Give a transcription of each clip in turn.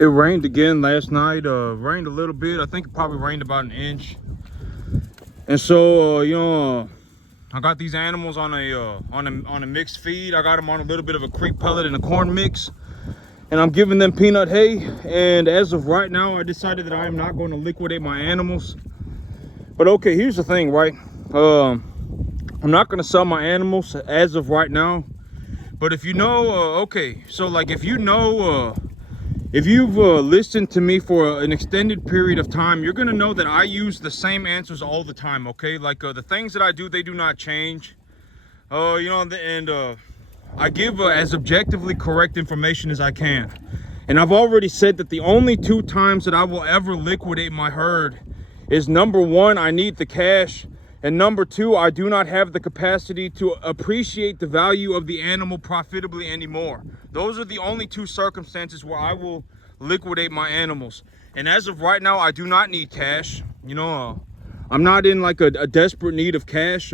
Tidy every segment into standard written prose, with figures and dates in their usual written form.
It rained again last night. Rained a little bit. I think it probably rained about an inch. And so I got these animals on a mixed feed. I got them on a little bit of a creek pellet and a corn mix, and I'm giving them peanut hay. And as of right now, I decided that I am not going to liquidate my animals. But okay, here's the thing, right? I'm not going to sell my animals as of right now. But if you know, okay, so like if you know, if you've listened to me for an extended period of time, you're gonna know that I use the same answers all the time, okay? Like the things that I do, they do not change. I give as objectively correct information as I can. And I've already said that the only two times that I will ever liquidate my herd is number one, I need the cash. And number two, I do not have the capacity to appreciate the value of the animal profitably anymore. Those are the only two circumstances where I will liquidate my animals. And as of right now, I do not need cash. I'm not in like a desperate need of cash.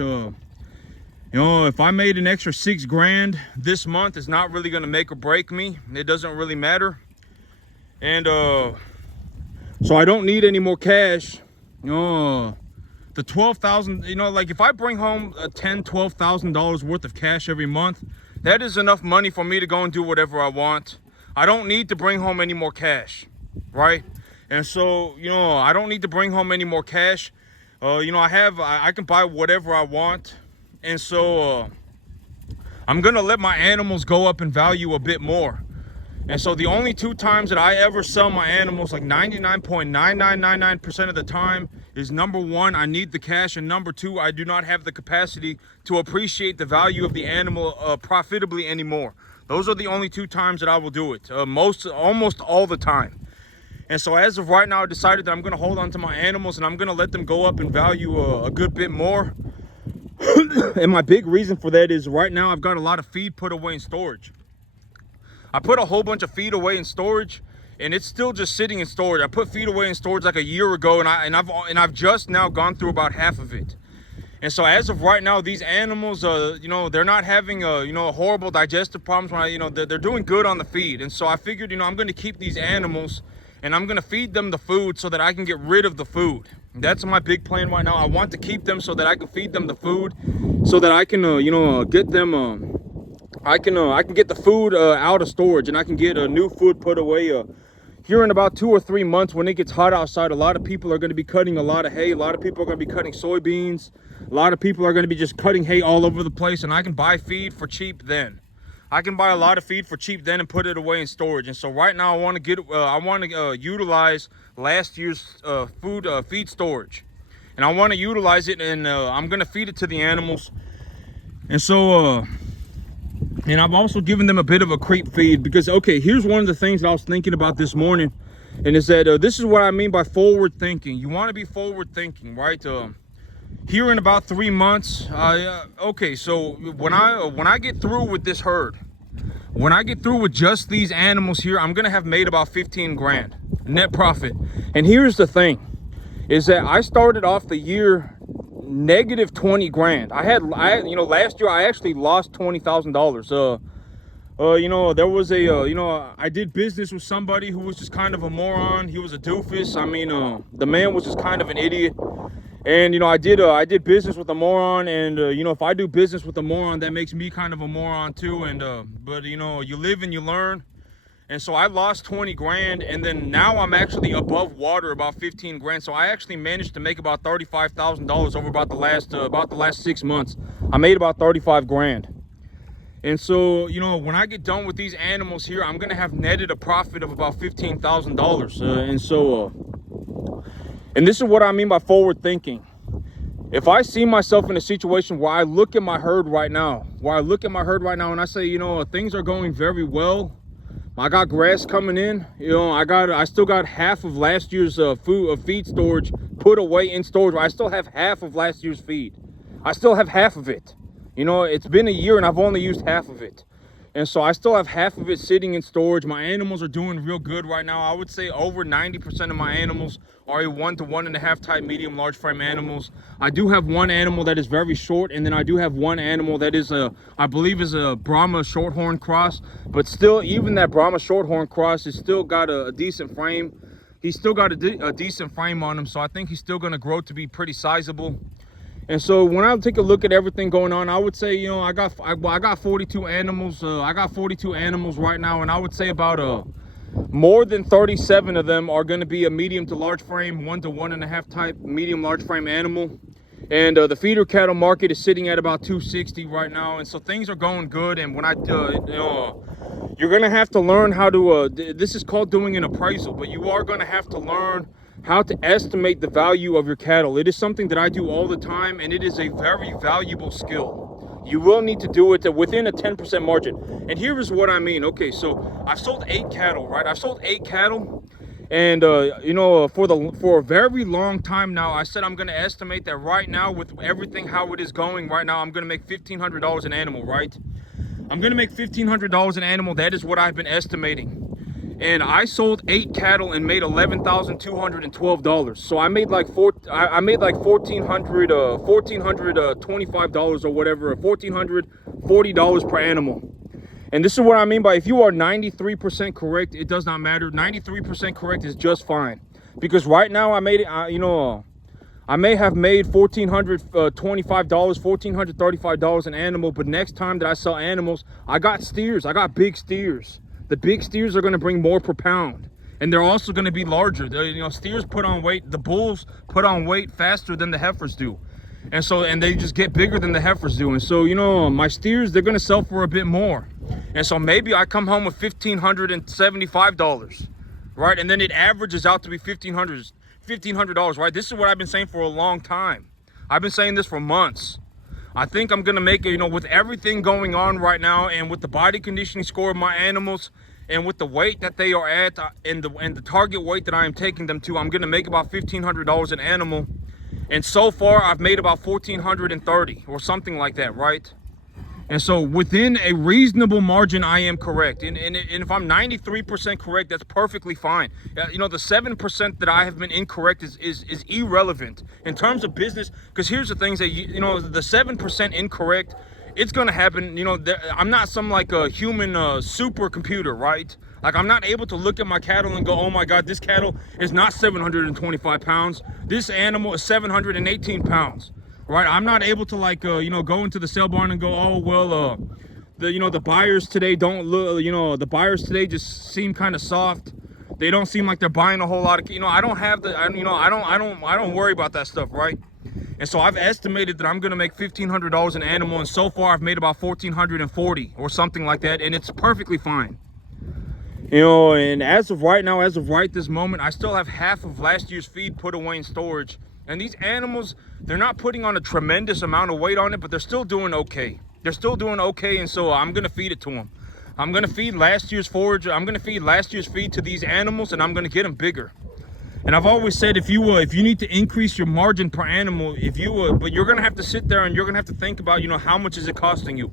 If I made an extra $6 grand this month, it's not really gonna make or break me. It doesn't really matter. And so I don't need any more cash. The 12,000, like if I bring home $10,000-$12,000 worth of cash every month, that is enough money for me to go and do whatever I want. I don't need to bring home any more cash, right? And so, I don't need to bring home any more cash. I can buy whatever I want. And so I'm gonna let my animals go up in value a bit more. And so the only two times that I ever sell my animals, like 99.9999% of the time, is number one, I need the cash, and number two, I do not have the capacity to appreciate the value of the animal profitably anymore. Those are the only two times that I will do it, almost all the time. And so as of right now, I decided that I'm gonna hold on to my animals and I'm gonna let them go up in value a good bit more. And my big reason for that is right now I've got a lot of feed put away in storage. I put a whole bunch of feed away in storage, and it's still just sitting in storage. I put feed away in storage like a year ago, and I've just now gone through about half of it. And so as of right now, these animals, they're not having horrible digestive problems. They're doing good on the feed. And so I figured, I'm going to keep these animals, and I'm going to feed them the food so that I can get rid of the food. That's my big plan right now. I want to keep them so that I can feed them the food, so that I can, get them. I can get the food out of storage, and I can get new food put away. Here in about 2 or 3 months, when it gets hot outside, a lot of people are going to be cutting a lot of hay. A lot of people are going to be cutting soybeans. A lot of people are going to be just cutting hay all over the place, and I can buy feed for cheap then. I can buy a lot of feed for cheap then and put it away in storage. And so right now, I want to utilize last year's feed storage, and I want to utilize it, and I'm going to feed it to the animals. And so. And I've also given them a bit of a creep feed because, okay, here's one of the things that I was thinking about this morning. And is that this is what I mean by forward thinking. You want to be forward thinking, right? Here in about 3 months, okay, so when I get through with this herd, when I get through with just these animals here, I'm going to have made about 15 grand net profit. And here's the thing, is that I started off the year negative 20 grand. Last year I actually lost $20,000. There was I did business with somebody who was just kind of a moron. He was a doofus. The man was just kind of an idiot. And I did business with a moron, and if I do business with a moron, that makes me kind of a moron too. And but you live and you learn. And so I lost 20 grand, and then now I'm actually above water about 15 grand. So I actually managed to make about $35,000 over about the last 6 months. I made about 35 grand. And so, when I get done with these animals here, I'm gonna have netted a profit of about $15,000. And this is what I mean by forward thinking. If I see myself in a situation where I look at my herd right now, and I say, things are going very well. I got grass coming in. I still got half of last year's feed storage put away in storage. I still have half of last year's feed. I still have half of it. It's been a year and I've only used half of it. And so I still have half of it sitting in storage. My animals are doing real good right now. I would say over 90% of my animals are a 1 to 1.5 type medium large frame animals. I do have one animal that is very short, and then I do have one animal that is I believe is a Brahma shorthorn cross. But still, even that Brahma shorthorn cross has still got a decent frame. He's still got a decent frame on him, so I think he's still going to grow to be pretty sizable. And so when I take a look at everything going on, I would say, you know, I got 42 animals. I got 42 animals right now, and I would say about more than 37 of them are going to be a medium to large frame, 1 to 1.5 type medium large frame animal. And the feeder cattle market is sitting at about 260 right now, and so things are going good. And when you're going to have to learn how to this is called doing an appraisal, but you are going to have to learn how to estimate the value of your cattle. It is something that I do all the time, and it is a very valuable skill. You will need to do it within a 10% margin. And here is what I mean. Okay, so I've sold 8 cattle, right? I've sold 8 cattle, and you know, for a very long time now, I said I'm going to estimate that right now, with everything how it is going right now, I'm going to make $1,500 an animal, right? I'm going to make $1,500 an animal. That is what I've been estimating. And I sold 8 cattle and made $11,212. So I made like $1,425 or whatever, $1,440 per animal. And this is what I mean by, if you are 93% correct, it does not matter. 93% correct is just fine. Because right now I made it, you know, I may have made $1,425, $1,435 an animal, but next time that I sell animals, I got steers. I got big steers. The big steers are going to bring more per pound, and they're also going to be larger. You know, steers put on weight. The bulls put on weight faster than the heifers do, and they just get bigger than the heifers do. And so, you know, my steers, they're going to sell for a bit more. And so maybe I come home with $1,575, right? And then it averages out to be $1,500, right? This is what I've been saying for a long time. I've been saying this for months. I think I'm going to make it, you know, with everything going on right now, and with the body conditioning score of my animals, and with the weight that they are at, and the target weight that I am taking them to, I'm going to make about $1,500 an animal. And so far, I've made about $1,430 or something like that, right? And so within a reasonable margin, I am correct. And if I'm 93% correct, that's perfectly fine. You know, the 7% that I have been incorrect is irrelevant in terms of business. Because here's the things that, you know, the 7% incorrect, it's going to happen. You know, I'm not some like a human supercomputer, right? Like, I'm not able to look at my cattle and go, oh my God, this cattle is not 725 pounds. This animal is 718 pounds. Right, I'm not able to, like, you know, go into the sale barn and go, oh well, the buyers today don't look, you know, the buyers today just seem kind of soft. They don't seem like they're buying a whole lot of, you know, I don't have the, you know, I don't worry about that stuff, right? And so I've estimated that I'm gonna make $1,500 an animal, and so far I've made about $1,440 or something like that, and it's perfectly fine. You know, and as of right now, as of right this moment, I still have half of last year's feed put away in storage. And these animals, they're not putting on a tremendous amount of weight on it, but they're still doing okay. They're still doing okay, and so I'm going to feed it to them. I'm going to feed last year's forage. I'm going to feed last year's feed to these animals, and I'm going to get them bigger. And I've always said, if you need to increase your margin per animal, but you're going to have to sit there and you're going to have to think about, you know, how much is it costing you?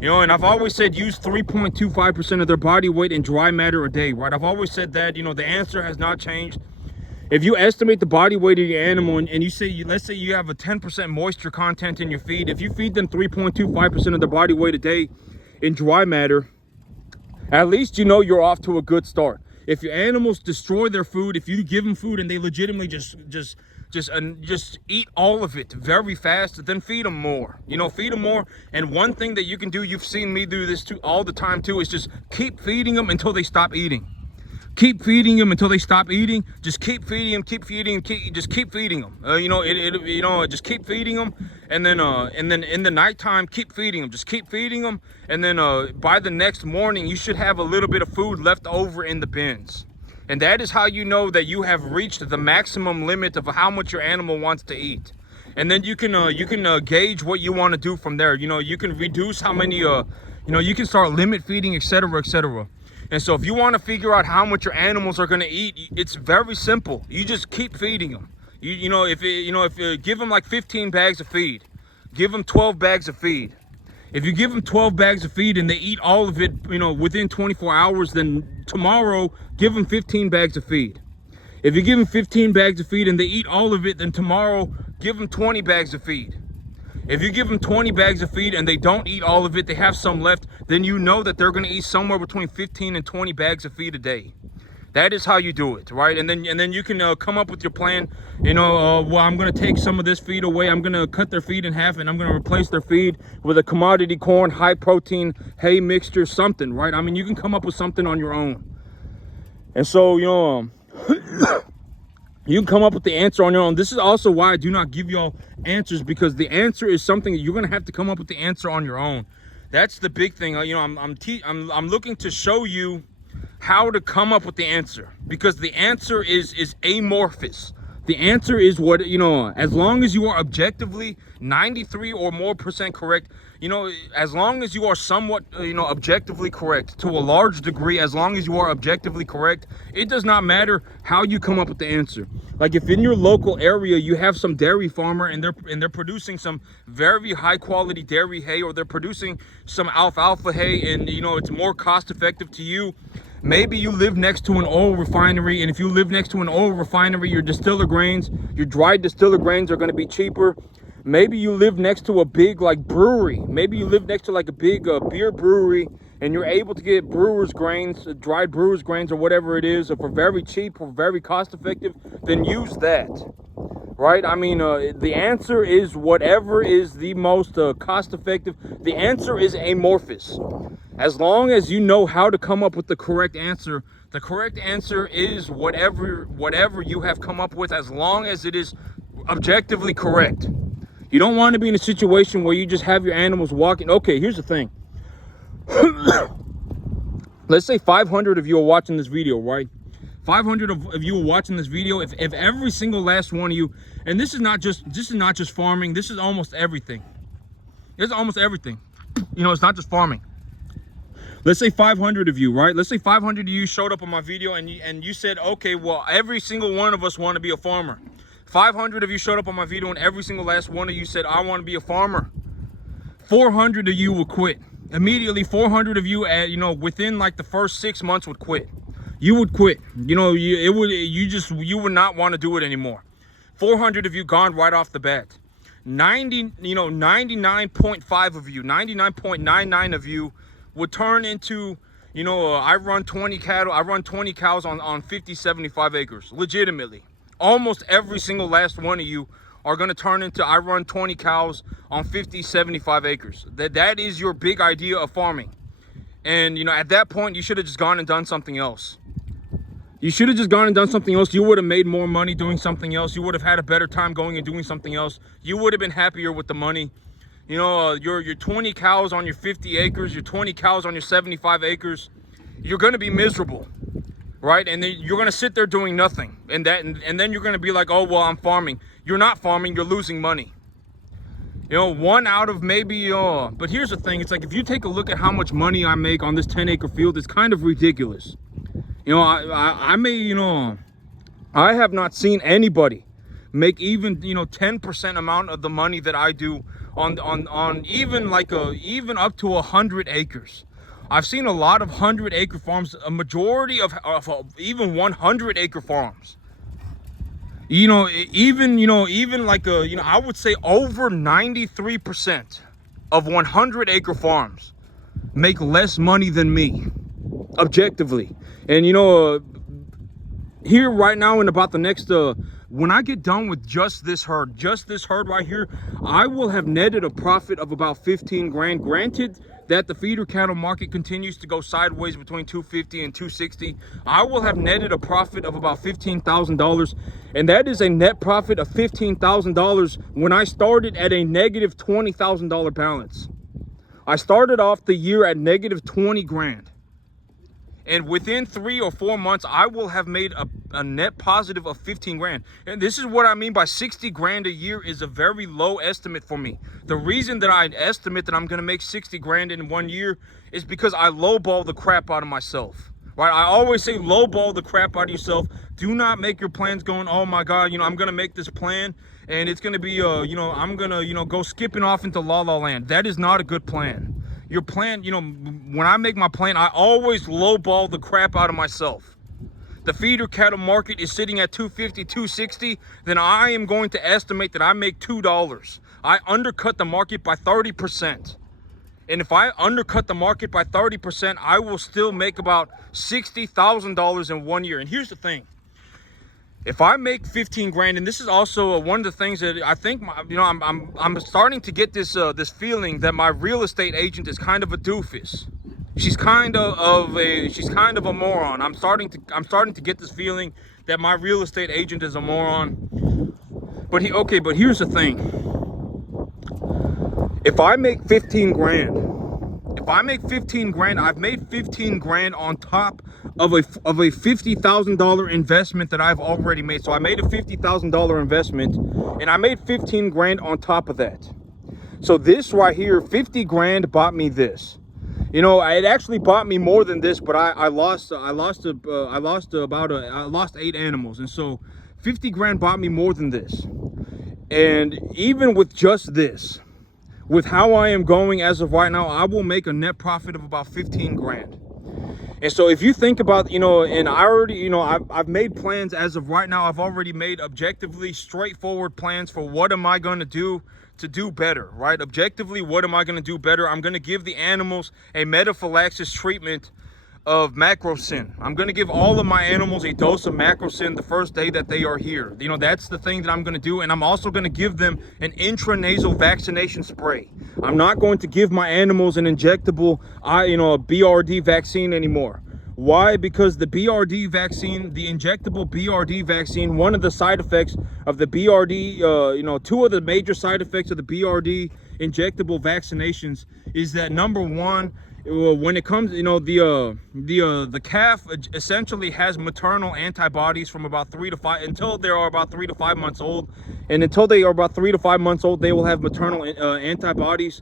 You know, and I've always said use 3.25% of their body weight in dry matter a day, right? I've always said that. You know, the answer has not changed. If you estimate the body weight of your animal, and you say, let's say you have a 10% moisture content in your feed, if you feed them 3.25% of their body weight a day in dry matter, at least you know you're off to a good start. If your animals destroy their food, if you give them food and they legitimately just eat all of it very fast, then feed them more. You know, feed them more. And one thing that you can do, you've seen me do this too all the time too, is just keep feeding them until they stop eating. Keep feeding them until they stop eating. Just keep feeding them, just keep feeding them. Just keep feeding them, and then in the nighttime, keep feeding them. Just keep feeding them, and then by the next morning, you should have a little bit of food left over in the bins. And that is how you know that you have reached the maximum limit of how much your animal wants to eat. And then you can gauge what you want to do from there. You know, you can reduce how many. You can start limit feeding, etc., etc. And so if you want to figure out how much your animals are going to eat, it's very simple. You just keep feeding them. If you give them like 15 bags of feed, give them 12 bags of feed. If you give them 12 bags of feed and they eat all of it, you know, within 24 hours, then tomorrow give them 15 bags of feed. If you give them 15 bags of feed and they eat all of it, then tomorrow give them 20 bags of feed. If you give them 20 bags of feed and they don't eat all of it, they have some left, then you know that they're going to eat somewhere between 15 and 20 bags of feed a day. That is how you do it, right? And then you can come up with your plan. You know, well, I'm going to take some of this feed away. I'm going to cut their feed in half, and I'm going to replace their feed with a commodity corn, high protein hay mixture, something, right? I mean, you can come up with something on your own. And so, you know, you can come up with the answer on your own. This is also why I do not give y'all answers, because the answer is something that you're going to have to come up with the answer on your own. That's the big thing. You know, I'm looking to show you how to come up with the answer, because the answer is amorphous. The answer is what, you know, as long as you are objectively 93 or more % correct, you know, as long as you are somewhat, you know, objectively correct to a large degree, as long as you are objectively correct, it does not matter how you come up with the answer. Like if in your local area you have some dairy farmer and they're producing some very high quality dairy hay, or they're producing some alfalfa hay, and you know it's more cost effective to you. Maybe you live next to an oil refinery, and if you live next to an oil refinery, your distiller grains, your dried distiller grains are going to be cheaper. Maybe you live next to a big like brewery. Maybe you live next to like a big beer brewery, and you're able to get brewer's grains, dried brewer's grains or whatever it is, for very cheap or very cost effective. Then use that, right? I mean, the answer is whatever is the most cost effective. The answer is amorphous. As long as you know how to come up with the correct answer is whatever you have come up with, as long as it is objectively correct. You don't want to be in a situation where you just have your animals walking. Okay, here's the thing. Let's say 500 of you are watching this video, right? 500 of you are watching this video. If every single last one of you, and this is not just farming, this is almost everything. It's almost everything. You know, it's not just farming. Let's say 500 of you, right? Let's say 500 of you showed up on my video and you said, okay, well, every single one of us want to be a farmer. 500 of you showed up on my video and every single last one of you said, I want to be a farmer. 400 of you would quit. Immediately, 400 of you, you know, within like the first 6 months would quit. You would quit. You know, you would not want to do it anymore. 400 of you gone right off the bat. 99.5 of you, 99.99 of you would turn into, you know, I run 20 cows on 50, 75 acres, legitimately. Almost every single last one of you are going to turn into, I run 20 cows on 50, 75 acres. That is your big idea of farming. And, you know, at that point, you should have just gone and done something else. You should have just gone and done something else. You would have made more money doing something else. You would have had a better time going and doing something else. You would have been happier with the money. You know, your 20 cows on your 50 acres, your 20 cows on your 75 acres, you're going to be miserable, right? And then you're going to sit there doing nothing. And then you're going to be like, oh, well, I'm farming. You're not farming. You're losing money. You know, one out of maybe, but here's the thing. It's like, if you take a look at how much money I make on this 10-acre field, it's kind of ridiculous. You know, I may, you know, I have not seen anybody make even, you know, 10% amount of the money that I do on even like even up to 100 acres. I've seen a lot of 100-acre farms, a majority of even 100-acre farms. You know, even like I would say over 93% of 100-acre farms make less money than me, objectively. And you know, here right now in about the next when I get done with just this herd right here, I will have netted a profit of about 15 grand. Granted that the feeder cattle market continues to go sideways between 250 and 260, I will have netted a profit of about $15,000, and that is a net profit of $15,000 when I started at a negative $20,000 balance. I started off the year at negative 20 grand. And within 3 or 4 months, I will have made a net positive of 15 grand. And this is what I mean by 60 grand a year is a very low estimate for me. The reason that I estimate that I'm going to make 60 grand in 1 year is because I lowball the crap out of myself. right? I always say lowball the crap out of yourself. Do not make your plans going, oh my God, I'm gonna make this plan and it's gonna be, I'm gonna, go skipping off into La La Land. That is not a good plan. Your plan, when I make my plan, I always lowball the crap out of myself. The feeder cattle market is sitting at $250, $260, then I am going to estimate that I make $2. I undercut the market by 30%. And if I undercut the market by 30%, I will still make about $60,000 in 1 year. And here's the thing. If I make 15 grand, and this is also one of the things that I think, I'm starting to get this this feeling that my real estate agent is kind of a doofus. She's kind of a moron. I'm starting to get this feeling that my real estate agent is a moron. But here's the thing. If I make 15 grand, I've made 15 grand on top of a $50,000 investment that I've already made. So I made a $50,000 investment and I made 15 grand on top of that. So this right here, 50 grand bought me this. It actually bought me more than this, but I lost 8 animals. And so 50 grand bought me more than this. And even with just this, with how I am going as of right now, I will make a net profit of about 15 grand. And so if you think about, and I already, I've made plans as of right now. I've already made objectively straightforward plans for what am I going to do better, right? Objectively, what am I going to do better? I'm going to give the animals a metaphylaxis treatment of macrocin. I'm going to give all of my animals a dose of macrocin the first day that they are here. That's the thing that I'm going to do. And I'm also going to give them an intranasal vaccination spray. I'm not going to give my animals an injectable, a BRD vaccine anymore. Why? Because the BRD vaccine, the injectable BRD vaccine, one of the side effects of the BRD, two of the major side effects of the BRD injectable vaccinations is that, number one, when it comes, the calf essentially has maternal antibodies from about 3 to 5 until they are about 3 to 5 months old, and until they are about 3 to 5 months old, they will have maternal antibodies.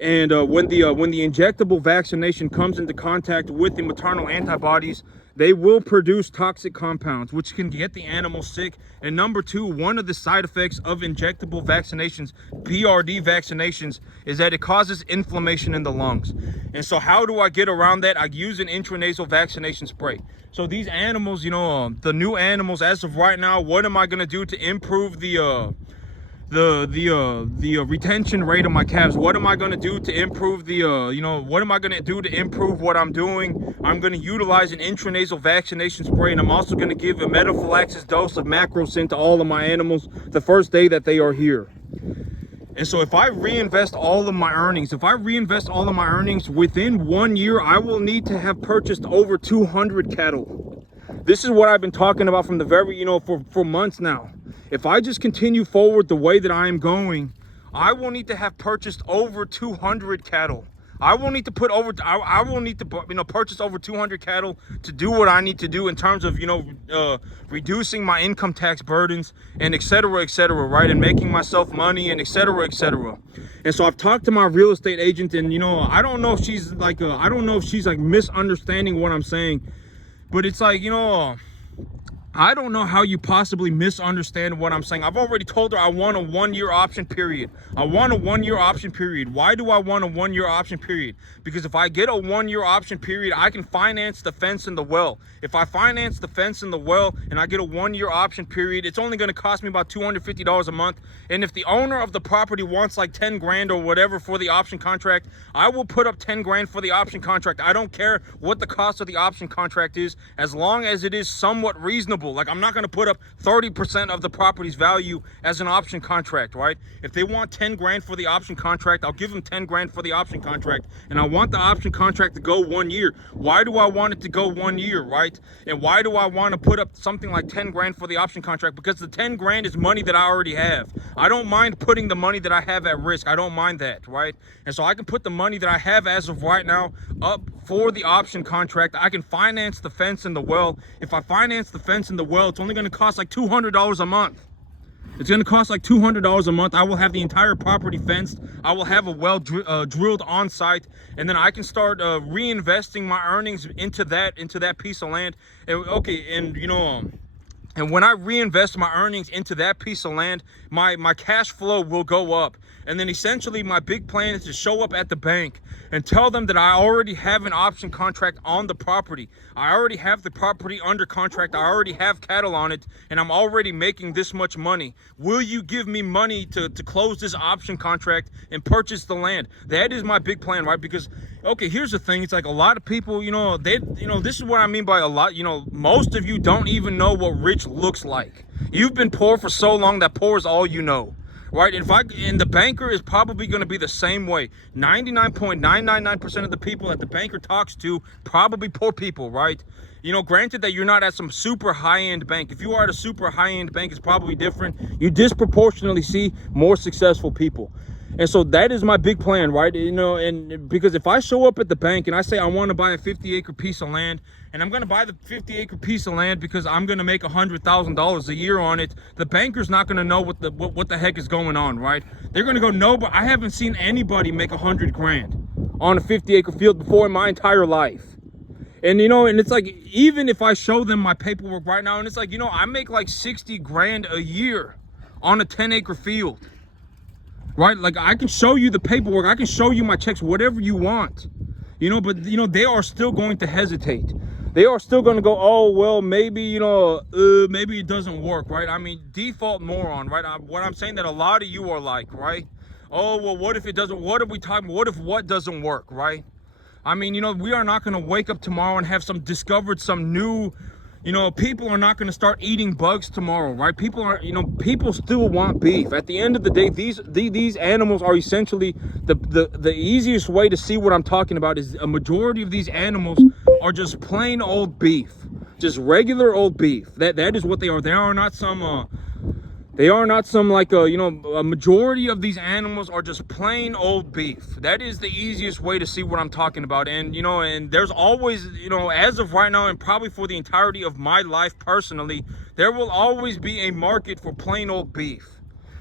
And when the injectable vaccination comes into contact with the maternal antibodies, they will produce toxic compounds, which can get the animal sick. And number two, one of the side effects of injectable vaccinations, BRD vaccinations, is that it causes inflammation in the lungs. And so how do I get around that? I use an intranasal vaccination spray. So these animals, the new animals, as of right now, what am I going to do to improve the retention rate of my calves? What am I going to do to improve what am I going to do to improve what I'm doing? I'm going to utilize an intranasal vaccination spray, and I'm also going to give a metaphylaxis dose of macrocin to all of my animals the first day that they are here. And so if I reinvest all of my earnings, within 1 year, I will need to have purchased over 200 cattle. This is what I've been talking about from the very, for months now. If I just continue forward the way that I am going, I will need to have purchased over 200 cattle. I will need to purchase over 200 cattle to do what I need to do in terms of, reducing my income tax burdens and et cetera, right? And making myself money and et cetera. And so I've talked to my real estate agent, and, I don't know if she's misunderstanding what I'm saying, but it's like, I don't know how you possibly misunderstand what I'm saying. I've already told her I want a 1 year option period. I want a 1 year option period. Why do I want a 1 year option period? Because if I get a 1 year option period, I can finance the fence and the well. If I finance the fence and the well and I get a 1 year option period, it's only going to cost me about $250 a month. And if the owner of the property wants like 10 grand or whatever for the option contract, I will put up 10 grand for the option contract. I don't care what the cost of the option contract is, as long as it is somewhat reasonable. Like, I'm not going to put up 30% of the property's value as an option contract, right? If they want 10 grand for the option contract, I'll give them 10 grand for the option contract. And I want the option contract to go 1 year. Why do I want it to go 1 year, right? And why do I want to put up something like 10 grand for the option contract? Because the 10 grand is money that I already have. I don't mind putting the money that I have at risk. I don't mind that, right? And so I can put the money that I have as of right now up for the option contract. I can finance the fence and the well. If I finance the fence and the well, it's only going to cost like $200 a month. It's going to cost like $200 a month. I will have the entire property fenced. I will have a well drilled on site, and then I can start reinvesting my earnings into that piece of land. And, okay, and and when I reinvest my earnings into that piece of land, my cash flow will go up. And then essentially my big plan is to show up at the bank and tell them that I already have an option contract on the property. I already have the property under contract. I already have cattle on it, and I'm already making this much money. Will you give me money to close this option contract and purchase the land? That is my big plan, right? Because, okay, here's the thing. It's like a lot of people, this is what I mean by a lot. Most of you don't even know what rich looks like. You've been poor for so long that poor is all you know. Right? And the banker is probably going to be the same way. 99.999% of the people that the banker talks to, probably poor people, right? Granted that you're not at some super high-end bank. If you are at a super high-end bank, it's probably different. You disproportionately see more successful people. And so that is my big plan, right? And because if I show up at the bank and I say I want to buy a 50-acre piece of land, and I'm going to buy the 50-acre piece of land because I'm going to make $100,000 a year on it, the banker's not going to know what the heck is going on, right? They're going to go, no, but I haven't seen anybody make $100 grand on a 50-acre field before in my entire life. And and it's like, even if I show them my paperwork right now, and it's like, I make like 60 grand a year on a 10-acre field. Right? Like, I can show you the paperwork. I can show you my checks, whatever you want. But, they are still going to hesitate. They are still going to go, oh, well, maybe, maybe it doesn't work, right? I mean, default moron, right? What I'm saying that a lot of you are like, right? Oh, well, what if it doesn't? What are we talking? What if what doesn't work, right? I mean, we are not going to wake up tomorrow and have discovered some new, people are not going to start eating bugs tomorrow, right? People are, people still want beef. At the end of the day, these animals are essentially the easiest way to see what I'm talking about is a majority of these animals are just plain old beef, just regular old beef. That is what they are. They are not some like a majority of these animals are just plain old beef. That is the easiest way to see what I'm talking about. And and there's always, as of right now, and probably for the entirety of my life personally, there will always be a market for plain old beef.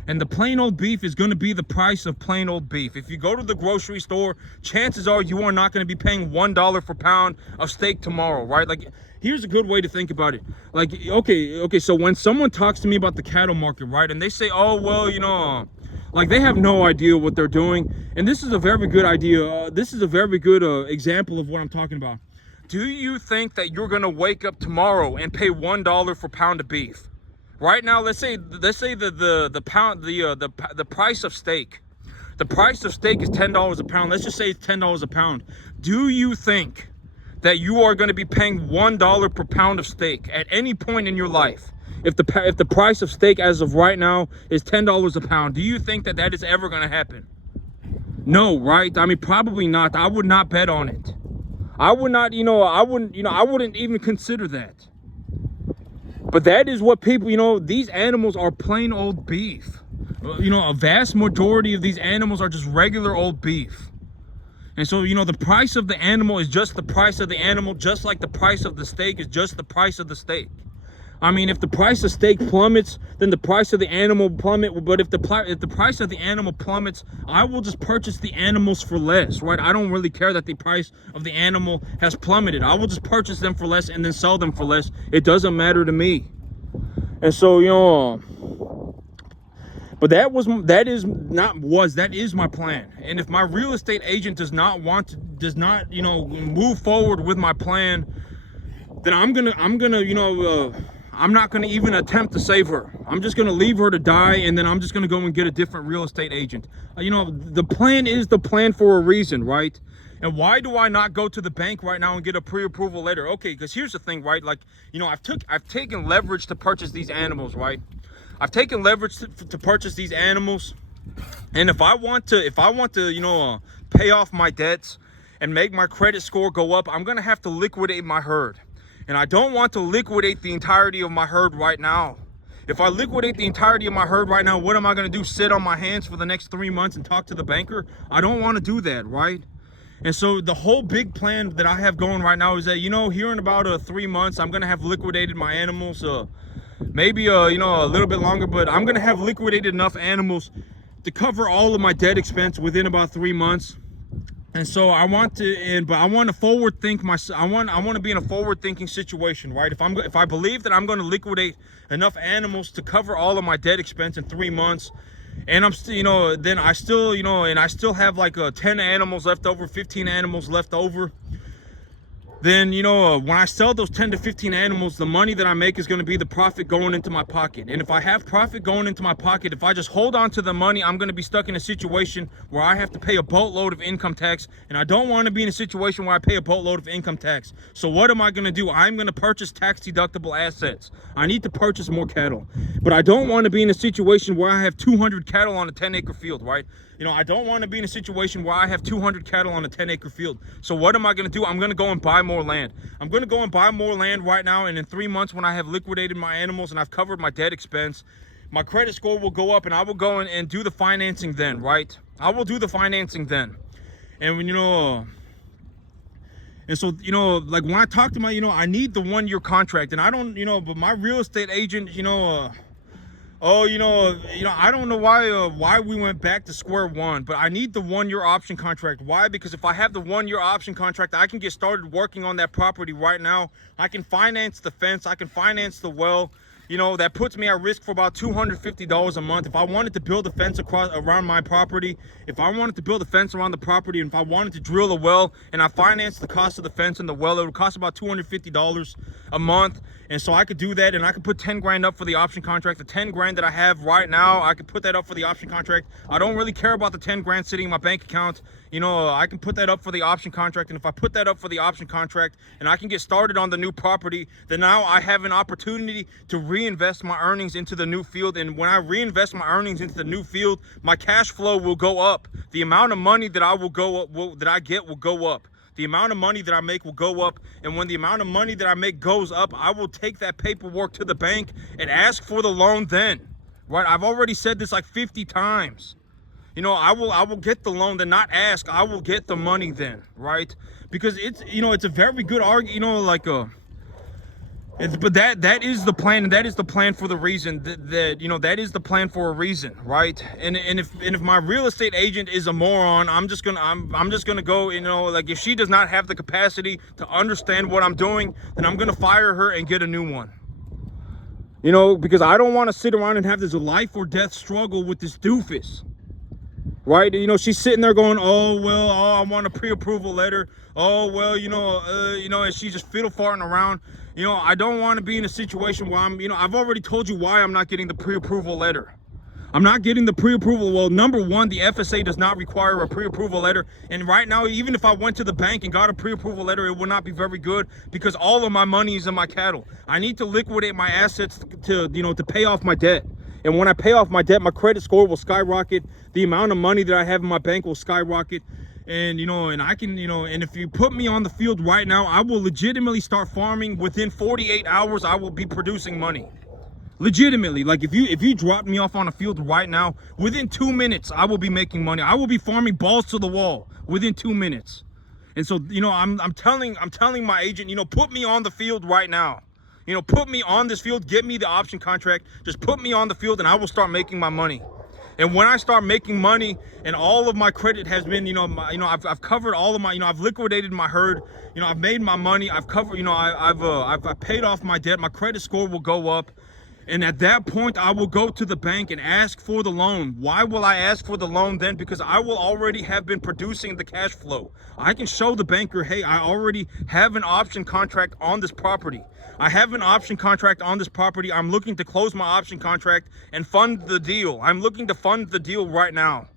And the plain old beef is going to be the price of plain old beef. If you go to the grocery store, chances are you are not going to be paying $1 per pound of steak tomorrow, right? Like, here's a good way to think about it. Like, okay, so when someone talks to me about the cattle market, right, and they say, oh, well, like, they have no idea what they're doing. And this is a very good idea. This is a very good example of what I'm talking about. Do you think that you're going to wake up tomorrow and pay $1 for a pound of beef? Right now, let's say the price of steak. The price of steak is $10 a pound. Let's just say it's $10 a pound. Do you think that you are going to be paying $1 per pound of steak at any point in your life? If the price of steak as of right now is $10 a pound, do you think that is ever going to happen? No, right? I mean, probably not. I would not bet on it. I would not, I wouldn't even consider that. But that is what people, these animals are plain old beef. A vast majority of these animals are just regular old beef. And so, the price of the animal is just the price of the animal, just like the price of the steak is just the price of the steak. I mean, if the price of steak plummets, then the price of the animal plummet. But if the price of the animal plummets, I will just purchase the animals for less, right? I don't really care that the price of the animal has plummeted. I will just purchase them for less and then sell them for less. It doesn't matter to me. And so, but that is my plan. And if my real estate agent does not move forward with my plan, then I'm not gonna even attempt to save her. I'm just gonna leave her to die, and then I'm just gonna go and get a different real estate agent. The plan is the plan for a reason, right? And why do I not go to the bank right now and get a pre-approval letter? Okay, because here's the thing, right? Like, I've taken leverage to purchase these animals, right? I've taken leverage to purchase these animals, and if I want to, pay off my debts and make my credit score go up, I'm gonna have to liquidate my herd. And I don't want to liquidate the entirety of my herd right now. If I liquidate the entirety of my herd right now, what am I going to do? Sit on my hands for the next 3 months and talk to the banker? I don't want to do that, right? And so the whole big plan that I have going right now is that, here in about 3 months, I'm going to have liquidated my animals. maybe you know, a little bit longer, but I'm gonna have liquidated enough animals to cover all of my debt expense within about 3 months. And so I want to, but I want to forward think myself. I want to be in a forward thinking situation, right? If I believe that I'm going to liquidate enough animals to cover all of my debt expense in 3 months, and I'm still, you know, then I still, you know, and I still have like 10 animals left over, 15 animals left over, then, you know, when I sell those 10 to 15 animals, the money that I make is going to be the profit going into my pocket. And if I have profit going into my pocket, if I just hold on to the money, I'm going to be stuck in a situation where I have to pay a boatload of income tax. And I don't want to be in a situation where I pay a boatload of income tax. So what am I going to do? I'm going to purchase tax deductible assets. I need to purchase more cattle. But I don't want to be in a situation where I have 200 cattle on a 10-acre field, right? You know, I don't want to be in a situation where I have 200 cattle on a 10-acre field. So what am I going to do? I'm going to go and buy more land. I'm going to go and buy more land right now. And in 3 months, when I have liquidated my animals and I've covered my debt expense, my credit score will go up, and I will go in and do the financing then, right? I will do the financing then. And when, you know, and so, you know, like when I talk to my, you know, I need the 1-year contract, and I don't, you know, but my real estate agent, you know, oh, you know, I don't know why we went back to square one, but I need the 1-year option contract. Why? Because if I have the 1-year option contract, I can get started working on that property right now. I can finance the fence. I can finance the well. You know, that puts me at risk for about $250 a month. If I wanted to build a fence around my property, if I wanted to build a fence around the property, and if I wanted to drill a well, and I financed the cost of the fence and the well, it would cost about $250 a month. And so I could do that, and I could put 10 grand up for the option contract. The 10 grand that I have right now, I could put that up for the option contract. I don't really care about the 10 grand sitting in my bank account. You know, I can put that up for the option contract. And if I put that up for the option contract and I can get started on the new property, then now I have an opportunity to reinvest my earnings into the new field. And when I reinvest my earnings into the new field, my cash flow will go up. The amount of money that I get will go up. The amount of money that I make will go up. And when the amount of money that I make goes up, I will take that paperwork to the bank and ask for the loan then, right? I've already said this like 50 times. You know, I will get the loan, then not ask. I will get the money then, right? Because it's, you know, it's a very good argument, you know, like but that is the plan, and that is the plan for the reason that you know, that is the plan for a reason, right? And if my real estate agent is a moron, I'm just gonna go, you know, like if she does not have the capacity to understand what I'm doing, then I'm gonna fire her and get a new one. You know, because I don't want to sit around and have this life or death struggle with this doofus. Right? You know, she's sitting there going, oh, well, oh, I want a pre-approval letter. Oh, well, you know, and she's just fiddle farting around. You know, I don't want to be in a situation where I'm, you know, I've already told you why I'm not getting the pre-approval letter. I'm not getting the pre-approval. Well, number one, the FSA does not require a pre-approval letter. And right now, even if I went to the bank and got a pre-approval letter, it would not be very good because all of my money is in my cattle. I need to liquidate my assets to, you know, to pay off my debt. And when I pay off my debt, my credit score will skyrocket. The amount of money that I have in my bank will skyrocket. And, you know, and I can, you know, and if you put me on the field right now, I will legitimately start farming. Within 48 hours, I will be producing money. Legitimately. Like if you drop me off on a field right now, within 2 minutes, I will be making money. I will be farming balls to the wall within 2 minutes. And so, you know, I'm telling my agent, you know, put me on the field right now. You know, put me on this field, get me the option contract, just put me on the field and I will start making my money. And when I start making money and all of my credit has been, I've covered all of my, I've liquidated my herd, I've made my money, I've covered, I've paid off my debt, my credit score will go up. And at that point, I will go to the bank and ask for the loan. Why will I ask for the loan then? Because I will already have been producing the cash flow. I can show the banker, hey, I already have an option contract on this property. I have an option contract on this property. I'm looking to close my option contract and fund the deal. I'm looking to fund the deal right now.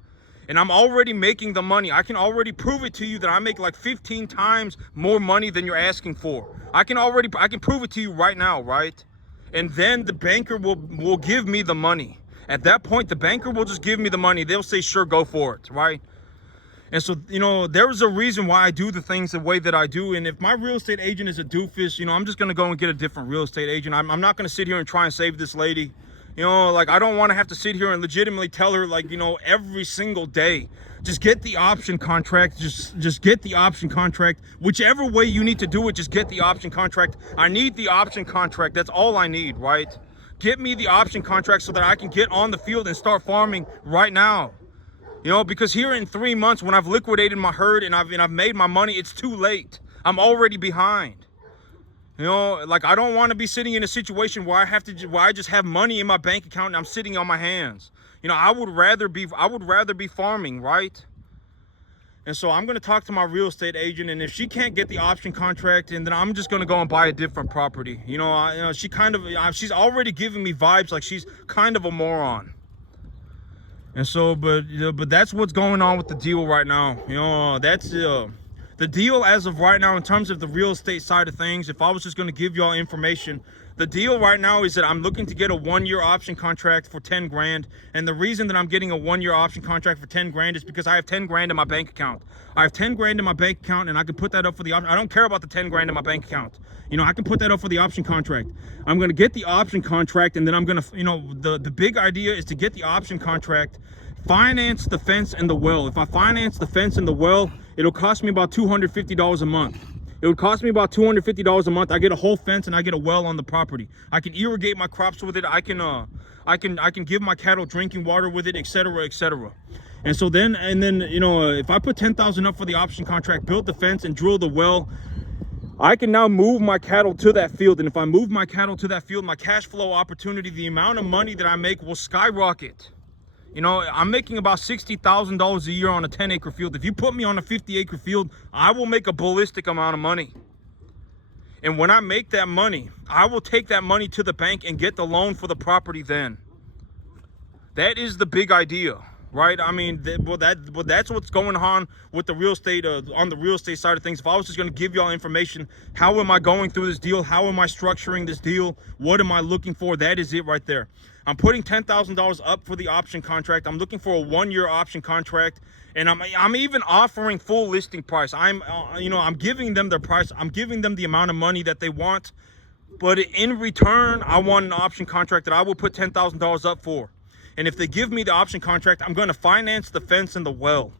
And I'm already making the money. I can already prove it to you that I make like 15 times more money than you're asking for. I can prove it to you right now, right? And then the banker will give me the money. At that point, the banker will just give me the money. They'll say, sure, go for it, right? And so, there's a reason why I do the things the way that I do. And if my real estate agent is a doofus, I'm just going to go and get a different real estate agent. I'm not going to sit here and try and save this lady. I don't want to have to sit here and legitimately tell her, every single day, just get the option contract, just get the option contract. Whichever way you need to do it, just get the option contract. I need the option contract. That's all I need, right? Get me the option contract so that I can get on the field and start farming right now. You know, because here in 3 months, when I've liquidated my herd and I've made my money, it's too late. I'm already behind. You know, like, I don't want to be sitting in a situation where I just have money in my bank account and I'm sitting on my hands. You know, I would rather be farming, right? And so I'm going to talk to my real estate agent, and if she can't get the option contract, and then I'm just going to go and buy a different property. You know, she's already giving me vibes like she's kind of a moron. And so, but that's what's going on with the deal right now. You know, that's the deal as of right now in terms of the real estate side of things. If I was just going to give y'all information, the deal right now is that I'm looking to get a 1-year option contract for 10 grand. And the reason that I'm getting a 1-year option contract for 10 grand is because I have 10 grand in my bank account. I have 10 grand in my bank account, and I can put that up for the option. I don't care about the 10 grand in my bank account. You know, I can put that up for the option contract. I'm going to get the option contract, and then I'm going to, you know, the big idea is to get the option contract, finance the fence and the well. If I finance the fence and the well, it'll cost me about $250 a month. It would cost me about $250 a month. I get a whole fence and I get a well on the property. I can irrigate my crops with it. I can give my cattle drinking water with it, etc., etc. And so then, you know, if I put $10,000 up for the option contract, build the fence and drill the well, I can now move my cattle to that field. And if I move my cattle to that field, my cash flow opportunity, the amount of money that I make will skyrocket. You know, I'm making about $60,000 a year on a 10-acre field. If you put me on a 50-acre field, I will make a ballistic amount of money. And when I make that money, I will take that money to the bank and get the loan for the property then. That is the big idea, right? I mean, that's what's going on with the real estate, on the real estate side of things. If I was just going to give y'all information, how am I going through this deal? How am I structuring this deal? What am I looking for? That is it right there. I'm putting $10,000 up for the option contract. I'm looking for a 1-year option contract, and I'm even offering full listing price. I'm giving them their price. I'm giving them the amount of money that they want, but in return, I want an option contract that I will put $10,000 up for. And if they give me the option contract, I'm going to finance the fence and the well.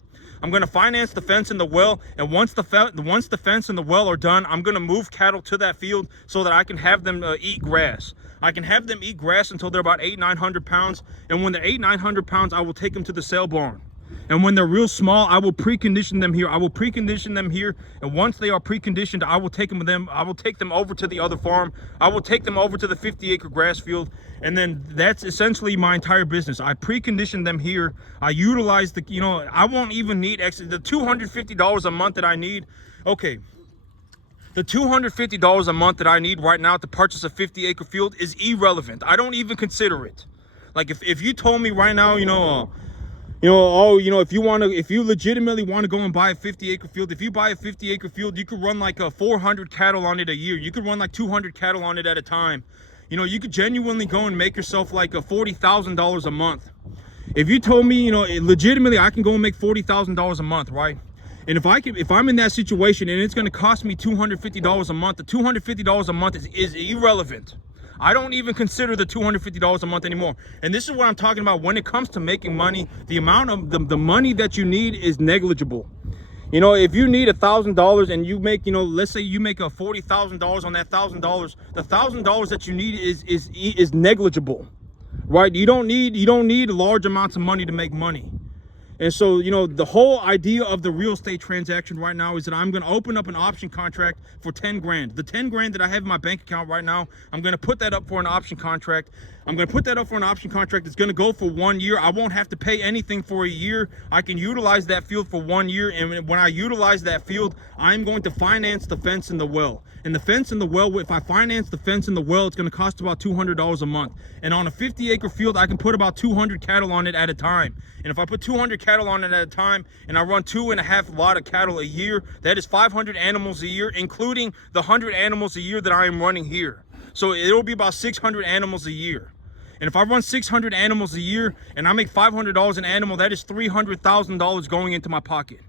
I'm going to finance the fence and the well, and once the fence and the well are done, I'm going to move cattle to that field so that I can have them eat grass. I can have them eat grass until they're about 800-900 pounds, and when they're 800-900 pounds, I will take them to the sale barn. And when they're real small, I will precondition them here. And once they are preconditioned, I will take them over to the other farm. I will take them over to the 50-acre grass field, and then that's essentially my entire business. I precondition them here. I utilize I won't even need the $250 a month that I need. Okay. The $250 a month that I need right now to purchase a 50-acre field is irrelevant. I don't even consider it. Like, if you told me right now, if you legitimately want to go and buy a 50-acre field, if you buy a 50-acre field, you could run like 400 cattle on it a year. You could run like 200 cattle on it at a time. You know, you could genuinely go and make yourself like $40,000 a month. If you told me, legitimately I can go and make $40,000 a month, right? And if I'm in that situation and it's going to cost me $250 a month, the $250 a month is irrelevant. I don't even consider the $250 a month anymore. And this is what I'm talking about when it comes to making money. The amount of the money that you need is negligible. You know, if you need $1,000 and you make, let's say you make $40,000 on that $1,000, the $1,000 that you need is negligible, right? You don't need large amounts of money to make money. And so, the whole idea of the real estate transaction right now is that I'm going to open up an option contract for 10 grand. The 10 grand that I have in my bank account right now, I'm going to put that up for an option contract. I'm going to put that up for an option contract. It's going to go for 1 year. I won't have to pay anything for a year. I can utilize that field for 1 year. And when I utilize that field, I'm going to finance the fence and the well. And the fence and the well, if I finance the fence and the well, it's going to cost about $200 a month. And on a 50-acre field, I can put about 200 cattle on it at a time. And if I put 200 cattle on it at a time, and I run 2.5 lot of cattle a year, that is 500 animals a year, including the 100 animals a year that I am running here. So it'll be about 600 animals a year. And if I run 600 animals a year and I make $500 an animal, that is $300,000 going into my pocket.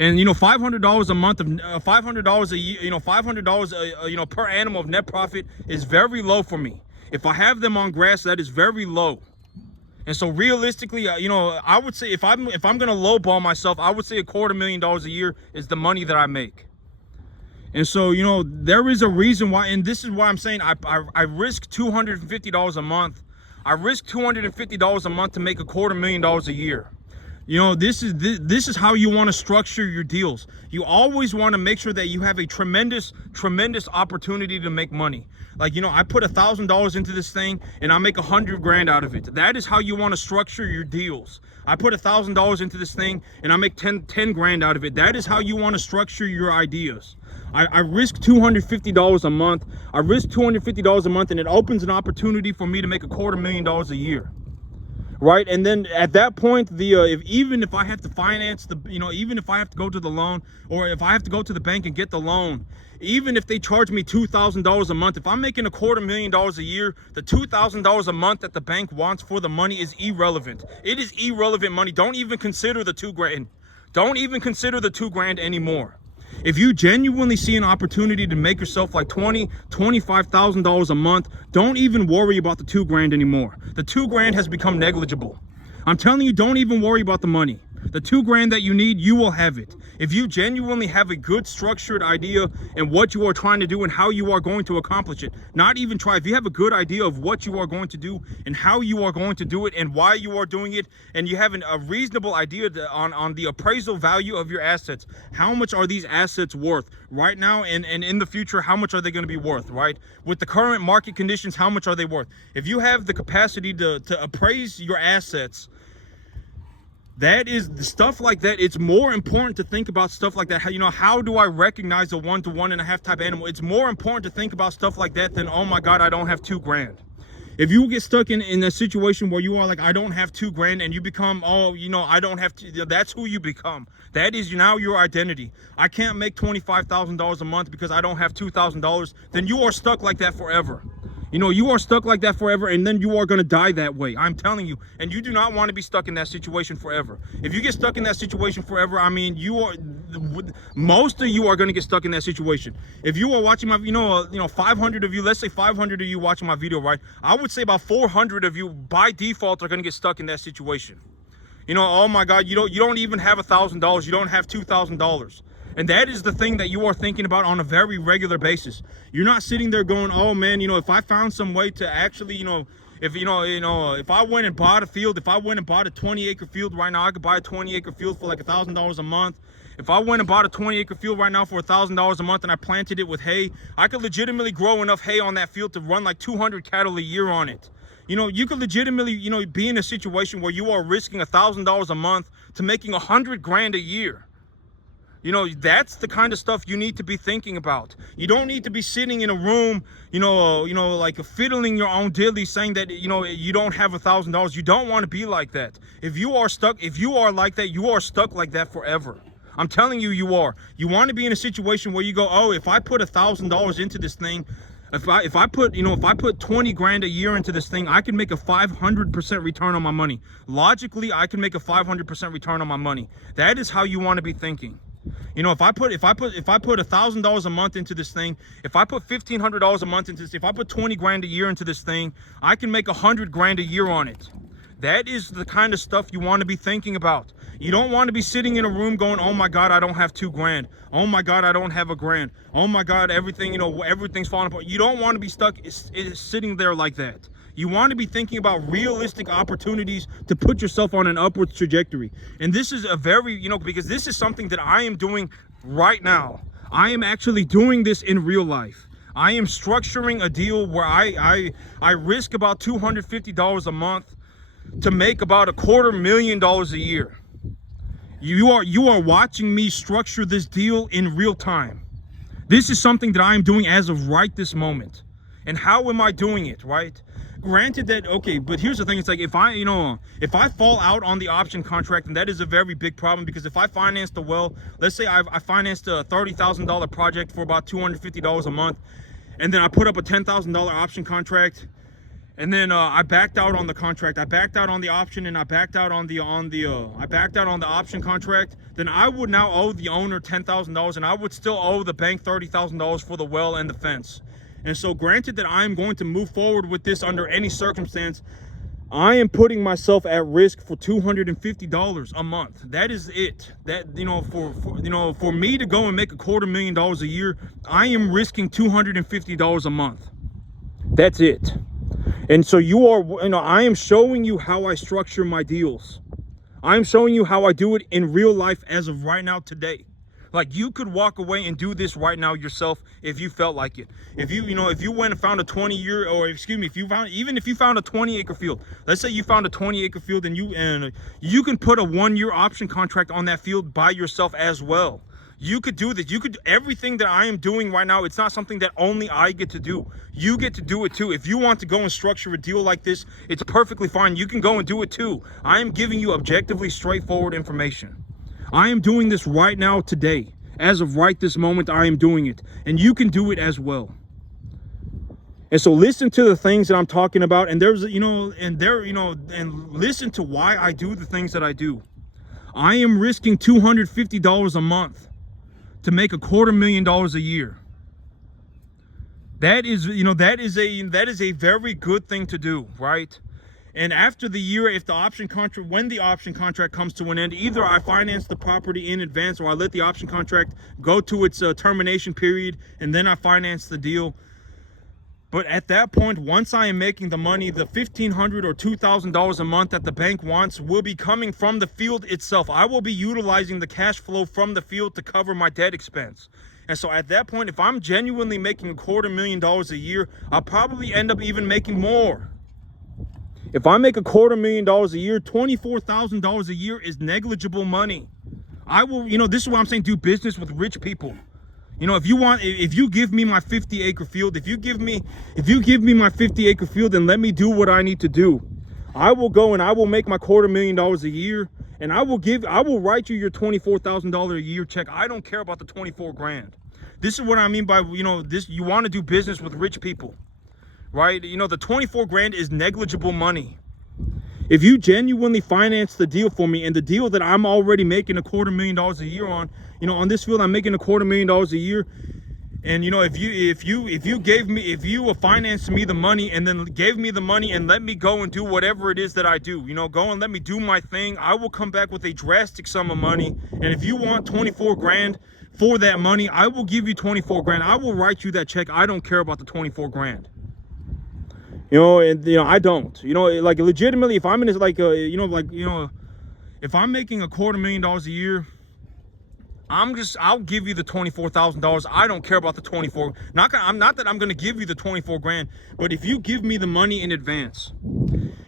And $500 a month of $500 a year, $500 per animal of net profit is very low for me. If I have them on grass, that is very low. And so realistically, I would say if I'm gonna lowball myself, I would say $250,000 a year is the money that I make. And so, you know, there is a reason why, and this is why I'm saying I risk $250 a month. I risk $250 a month to make $250,000 a year. You know, this is how you want to structure your deals. You always want to make sure that you have a tremendous opportunity to make money. Like, you know, I put $1,000 into this thing and I make 100 grand out of it. That is how you want to structure your deals. I put $1,000 into this thing and I make 10 grand out of it. That is how you want to structure your ideas. I risk $250 a month. I risk $250 a month, and it opens an opportunity for me to make $250,000 a year. Right? And then at that point, even if I have to finance the, you know, even if I have to go to the loan, or if I have to go to the bank and get the loan, even if they charge me $2,000 a month, if I'm making $250,000 a year, the $2,000 a month that the bank wants for the money is irrelevant. It is irrelevant money. Don't even consider the 2 grand. Don't even consider the 2 grand anymore. If you genuinely see an opportunity to make yourself like $20,000, $25,000 a month, don't even worry about the 2 grand anymore. The 2 grand has become negligible. I'm telling you, don't even worry about the money. The 2 grand that you need, you will have it. If you genuinely have a good structured idea and what you are trying to do and how you are going to accomplish it, not even try. If you have a good idea of what you are going to do and how you are going to do it and why you are doing it, and you have a reasonable idea on the appraisal value of your assets, how much are these assets worth right now and in the future, how much are they going to be worth, right? With the current market conditions, how much are they worth? If you have the capacity to appraise your assets, that is the stuff like that. It's more important to think about stuff like that. How, you know, how do I recognize a 1 to 1.5 type animal? It's more important to think about stuff like that than, oh my God, I don't have 2 grand. If you get stuck in a situation where you are like, I don't have 2 grand, and you become, oh, you know, I don't have to, that's who you become. That is now your identity. I can't make $25,000 a month because I don't have $2,000. Then you are stuck like that forever. You know, you are stuck like that forever, and then you are going to die that way. I'm telling you. And you do not want to be stuck in that situation forever. If you get stuck in that situation forever, I mean, most of you are going to get stuck in that situation. If you are watching my, 500 of you, let's say 500 of you watching my video, right? I would say about 400 of you by default are going to get stuck in that situation. You know, oh my God, you don't even have $1,000. You don't have $2,000. And that is the thing that you are thinking about on a very regular basis. You're not sitting there going, oh man, if I found some way to actually, if I went and bought a field, if I went and bought a 20-acre field right now, I could buy a 20-acre field for like $1,000 a month. If I went and bought a 20-acre field right now for $1,000 a month and I planted it with hay, I could legitimately grow enough hay on that field to run like 200 cattle a year on it. You could legitimately, be in a situation where you are risking $1,000 a month to making 100 grand a year. That's the kind of stuff you need to be thinking about. You don't need to be sitting in a room, like fiddling your own dilly saying that, you don't have $1,000. You don't want to be like that. If you are like that, you are stuck like that forever. I'm telling you, you are. You want to be in a situation where you go, oh, if I put $1,000 into this thing, if I put 20 grand a year into this thing, I can make a 500% return on my money. Logically, I can make a 500% return on my money. That is how you want to be thinking. If I put $1,000 a month into this thing, if I put $1,500 a month into this, if I put 20 grand a year into this thing, I can make 100 grand a year on it. That is the kind of stuff you want to be thinking about. You don't want to be sitting in a room going, oh my God, I don't have 2 grand. Oh my God, I don't have $1 grand. Oh my God, everything, everything's falling apart. You don't want to be stuck sitting there like that. You want to be thinking about realistic opportunities to put yourself on an upward trajectory. And this is a very, because this is something that I am doing right now. I am actually doing this in real life. I am structuring a deal where I risk about $250 a month to make about $250,000 a year. You are watching me structure this deal in real time. This is something that I am doing as of right this moment. And how am I doing it, right? Granted that, okay, but here's the thing. It's like if I fall out on the option contract, and that is a very big problem, because if I financed a well, let's say I financed a $30,000 project for about $250 a month, and then I put up a $10,000 option contract, and then I backed out on the contract. I backed out on the option, and I backed out on the option contract. Then I would now owe the owner $10,000, and I would still owe the bank $30,000 for the well and the fence. And so granted that I'm going to move forward with this under any circumstance, I am putting myself at risk for $250 a month. That is it. That, for me to go and make $250,000 a year, I am risking $250 a month. That's it. And so I am showing you how I structure my deals. I'm showing you how I do it in real life as of right now today. Like, you could walk away and do this right now yourself if you felt like it. If you went and found a 20-year, or excuse me, if you found a 20-acre field. Let's say you found a 20-acre field and you can put a 1-year option contract on that field by yourself as well. You could do this. You could do everything that I am doing right now. It's not something that only I get to do. You get to do it too. If you want to go and structure a deal like this, it's perfectly fine. You can go and do it too. I am giving you objectively straightforward information. I am doing this right now today. As of right this moment, I am doing it. And you can do it as well. And so listen to the things that I'm talking about, and and listen to why I do the things that I do. I am risking $250 a month to make $250,000 a year. That is a very good thing to do, right? And after the year, when the option contract comes to an end, either I finance the property in advance, or I let the option contract go to its termination period, and then I finance the deal. But at that point, once I am making the money, the $1,500 or $2,000 a month that the bank wants will be coming from the field itself. I will be utilizing the cash flow from the field to cover my debt expense. And so at that point, if I'm genuinely making $250,000 a year, I'll probably end up even making more. If I make $250,000 a year, $24,000 a year is negligible money. I will, this is what I'm saying, do business with rich people. If you give me my 50-acre field, if you give me my 50-acre field and let me do what I need to do, I will go and I will make my $250,000 a year, and I will write you your $24,000 a year check. I don't care about the 24 grand. This is what I mean by, you want to do business with rich people, right? The 24 grand is negligible money. If you genuinely finance the deal for me, and the deal that I'm already making $250,000 a year on, on this field, I'm making $250,000 a year. And if you financed me the money and then gave me the money and let me go and do whatever it is that I do, go and let me do my thing, I will come back with a drastic sum of money. And if you want 24 grand for that money, I will give you 24 grand. I will write you that check. I don't care about the 24 grand. I don't, like, legitimately, if I'm in this, if I'm making $250,000 a year, I'll give you the $24,000. I don't care about the 24. Not that I'm going to give you the 24 grand, but if you give me the money in advance,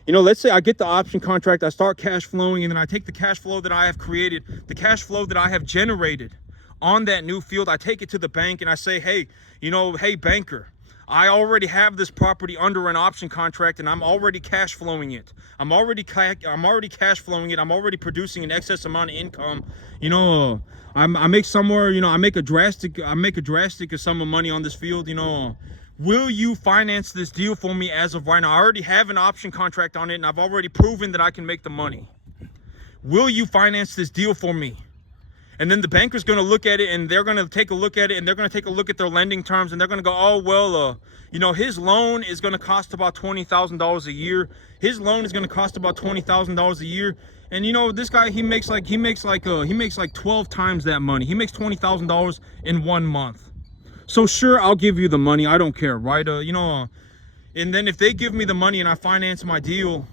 let's say I get the option contract, I start cash flowing, and then I take the cash flow that I have created, the cash flow that I have generated on that new field, I take it to the bank and I say, hey, hey, banker, I already have this property under an option contract, and I'm already cash flowing it. I'm already cash flowing it. I'm already producing an excess amount of income. I make somewhere, I make a drastic sum of money on this field. Will you finance this deal for me as of right now? I already have an option contract on it, and I've already proven that I can make the money. Will you finance this deal for me? And then the banker's going to look at it, and they're going to take a look at it, and they're going to take a look at their lending terms, and they're going to go, oh, well, his loan is going to cost about $20,000 a year. His loan is going to cost about $20,000 a year. And this guy, he makes like 12 times that money. He makes $20,000 in 1 month. So sure, I'll give you the money. I don't care, right? And then if they give me the money and I finance my deal,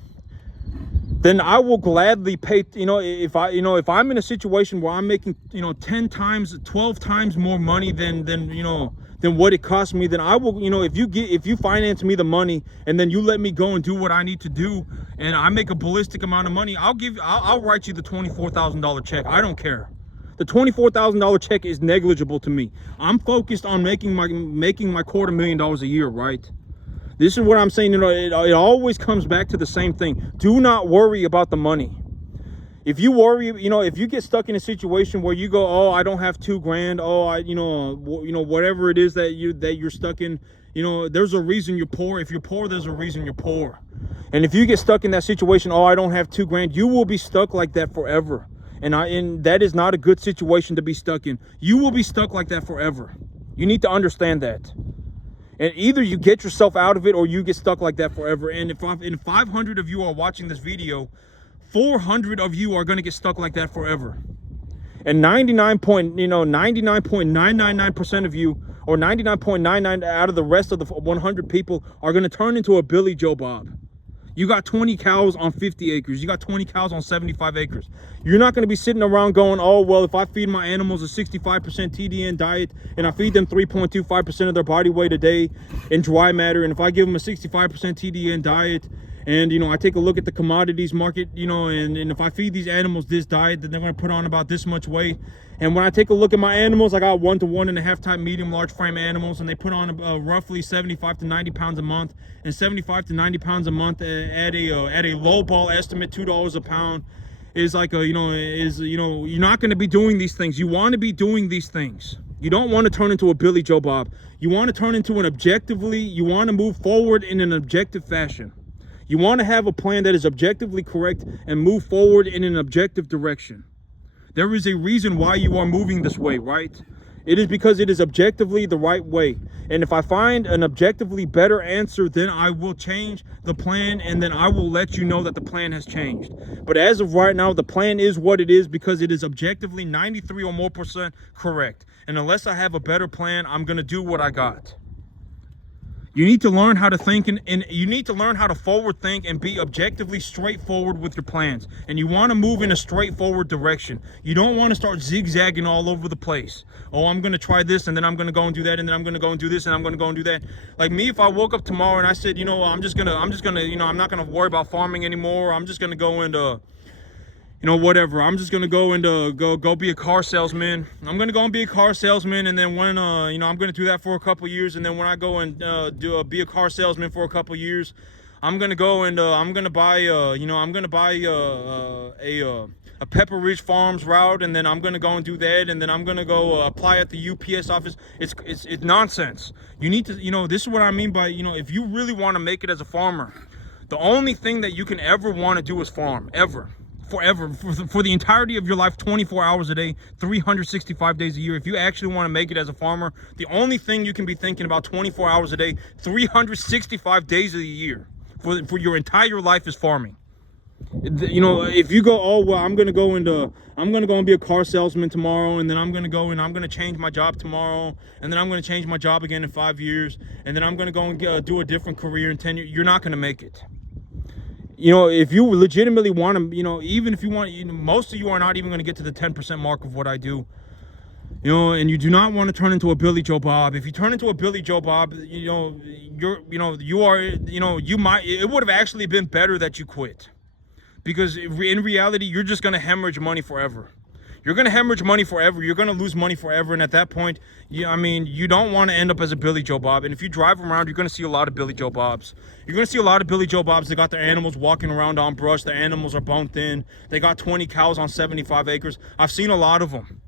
then I will gladly pay. If I'm in a situation where I'm making 10 times, 12 times more money than what it cost me, then I will, if you finance me the money and then you let me go and do what I need to do, and I make a ballistic amount of money, I'll write you the $24,000 check. I don't care. The $24,000 check is negligible to me. I'm focused on making my $250,000 a year, right? This is what I'm saying. It always comes back to the same thing. Do not worry about the money. If you worry, if you get stuck in a situation where you go, oh, I don't have 2 grand, oh, whatever it is that you're stuck in, there's a reason you're poor. If you're poor, there's a reason you're poor. And if you get stuck in that situation, oh, I don't have 2 grand, you will be stuck like that forever. And that is not a good situation to be stuck in. You will be stuck like that forever. You need to understand that. And either you get yourself out of it or you get stuck like that forever. And if 500 of you are watching this video, 400 of you are going to get stuck like that forever. And 99.999% of you, or 99.99 out of the rest of the 100 people, are going to turn into a Billy Joe Bob. You got 20 cows on 50 acres. You got 20 cows on 75 acres. You're not going to be sitting around going, oh, well, if I feed my animals a 65% TDN diet and I feed them 3.25% of their body weight a day in dry matter, and if I give them a 65% TDN diet, and, you know, I take a look at the commodities market, you know, and if I feed these animals this diet, then they're going to put on about this much weight. And when I take a look at my animals, I got 1 to 1.5 type medium large frame animals, and they put on roughly 75 to 90 pounds a month, and 75 to 90 pounds a month at a low ball estimate, $2 a pound, is like a, you're not going to be doing these things. You want to be doing these things. You don't want to turn into a Billy Joe Bob. You want to turn into you want to move forward in an objective fashion. You want to have a plan that is objectively correct and move forward in an objective direction. There is a reason why you are moving this way, right? It is because it is objectively the right way. And if I find an objectively better answer, then I will change the plan, and then I will let you know that the plan has changed. But as of right now, the plan is what it is because it is objectively 93 or more % correct. And unless I have a better plan, I'm going to do what I got. You need to learn how to think, and you need to learn how to forward think and be objectively straightforward with your plans. And you want to move in a straightforward direction. You don't want to start zigzagging all over the place. Oh, I'm going to try this, and then I'm going to go and do that, and then I'm going to go and do this, and I'm going to go and do that. Like me, if I woke up tomorrow and I said, you know, I'm not going to worry about farming anymore. I'm just going to go into, whatever. I'm just gonna go and go be a car salesman. I'm gonna go and be a car salesman, and then when I'm gonna do that for a couple years, and then when I go and be a car salesman for a couple years, I'm gonna go and I'm gonna buy a Pepper Ridge Farms route, and then I'm gonna go and do that, and then I'm gonna go apply at the UPS office. It's nonsense. You need to, this is what I mean by, if you really want to make it as a farmer, the only thing that you can ever want to do is farm, forever, for the entirety of your life, 24 hours a day, 365 days a year. If you actually want to make it as a farmer, the only thing you can be thinking about 24 hours a day, 365 days of the year for your entire life is farming. If you go, oh, well, I'm going to go and be a car salesman tomorrow, and then I'm going to go and I'm going to change my job tomorrow, and then I'm going to change my job again in 5 years, and then I'm going to go and do a different career in 10 years, you're not going to make it. If you legitimately want to, even if you want, most of you are not even going to get to the 10% mark of what I do. And you do not want to turn into a Billy Joe Bob. If you turn into a Billy Joe Bob, it would have actually been better that you quit. Because in reality, you're just going to hemorrhage money forever. You're going to hemorrhage money forever. You're going to lose money forever. And at that point, you don't want to end up as a Billy Joe Bob. And if you drive around, you're going to see a lot of Billy Joe Bobs. You're going to see a lot of Billy Joe Bobs. They got their animals walking around on brush. Their animals are bone thin. They got 20 cows on 75 acres. I've seen a lot of them.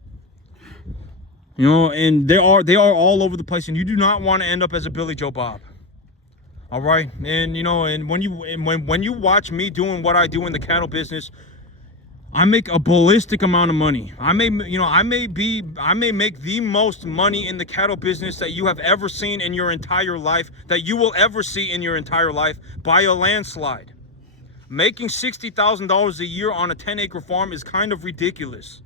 And they are all over the place. And you do not want to end up as a Billy Joe Bob. All right. And, and when you watch me doing what I do in the cattle business, I make a ballistic amount of money. I may make the most money in the cattle business that you have ever seen in your entire life, that you will ever see in your entire life, by a landslide. Making $60,000 a year on a 10-acre farm is kind of ridiculous.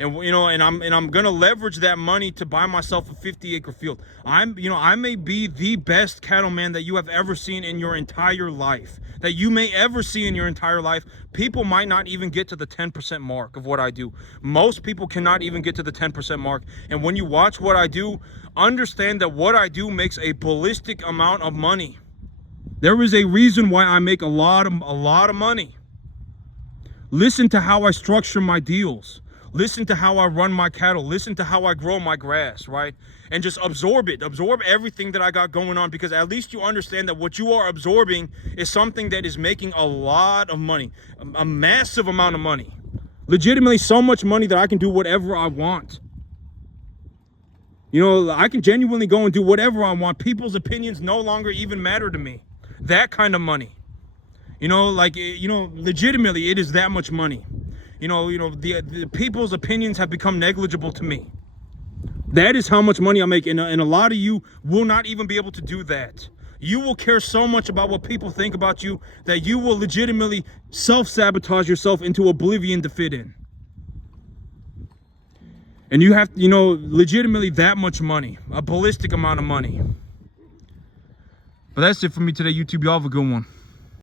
And I'm gonna leverage that money to buy myself a 50-acre field. I may be the best cattleman that you have ever seen in your entire life, that you may ever see in your entire life. People might not even get to the 10% mark of what I do. Most people cannot even get to the 10% mark. And when you watch what I do, understand that what I do makes a ballistic amount of money. There is a reason why I make a lot of money. Listen to how I structure my deals. Listen to how I run my cattle. Listen to how I grow my grass, right? And just absorb it. Absorb everything that I got going on, because at least you understand that what you are absorbing is something that is making a lot of money, a massive amount of money. Legitimately so much money that I can do whatever I want. I can genuinely go and do whatever I want. People's opinions no longer even matter to me. That kind of money. Legitimately, it is that much money. The people's opinions have become negligible to me. That is how much money I make, and a lot of you will not even be able to do that. You will care so much about what people think about you that you will legitimately self-sabotage yourself into oblivion to fit in. And you have, you know, legitimately that much money, a ballistic amount of money. But that's it for me today, YouTube. Y'all have a good one.